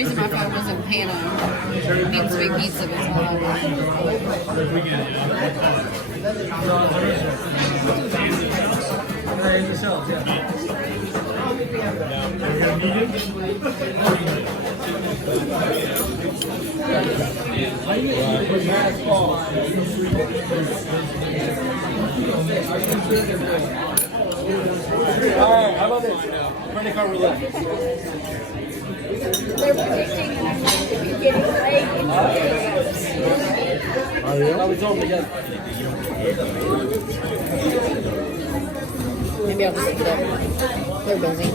reason my phone wasn't paying on Beans Big Pizza was In the shelves, yeah. Alright, how about this? Credit card roulette. They're predicting that I'm going to be getting late in Are you? No, we told them again. maybe I'll just pick it up. They're busy.